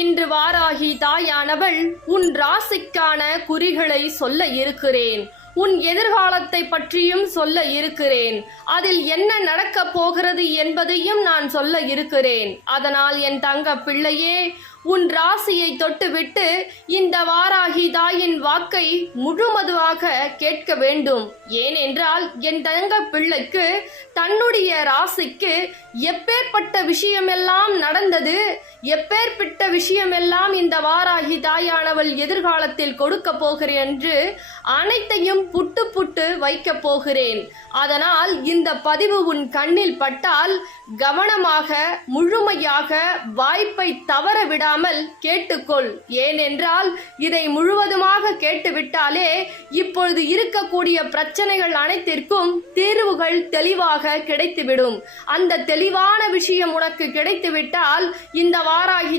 இன்று வாராகி தாயானவள் உன் ராசிக்கான குறிகளை சொல்ல இருக்கிறேன். உன் எதிர்காலத்தை பற்றியும் சொல்ல இருக்கிறேன். அதில் என்ன நடக்கப் போகிறது என்பதையும் நான் சொல்ல இருக்கிறேன். அதனால் என் தங்க பிள்ளையே, உன் ராசியை தொட்டுவிட்டு இந்த வாராகி தாயின் வாக்கை முழுவதுமாக கேட்க வேண்டும். ஏனென்றால் என் தங்க பிள்ளைக்கு தன்னுடைய ராசிக்கு எப்பேற்பட்ட விஷயமெல்லாம் நடந்தது, எப்பேற்பட்ட விஷயமெல்லாம் இந்த வாராகி தாயானவள் எதிர்காலத்தில் கொடுக்க போகிறேன் என்று அனைத்தையும் புட்டு புட்டு வைக்க போகிறேன். அதனால் இந்த பதிவு உன் கண்ணில் பட்டால் கவனமாக முழுமையாக வாய்ப்பை தவற விடாமல் கேட்டுக்கொள். ஏனென்றால் இதை முழுவதுமாக கேட்டுவிட்டாலே இப்பொழுது இருக்கக்கூடிய பிரச்சனைகள் அனைத்திற்கும் தீர்வுகள் தெளிவாக கிடைத்துவிடும். அந்த தெளிவான விஷயம் உனக்கு கிடைத்துவிட்டால் இந்த வாராகி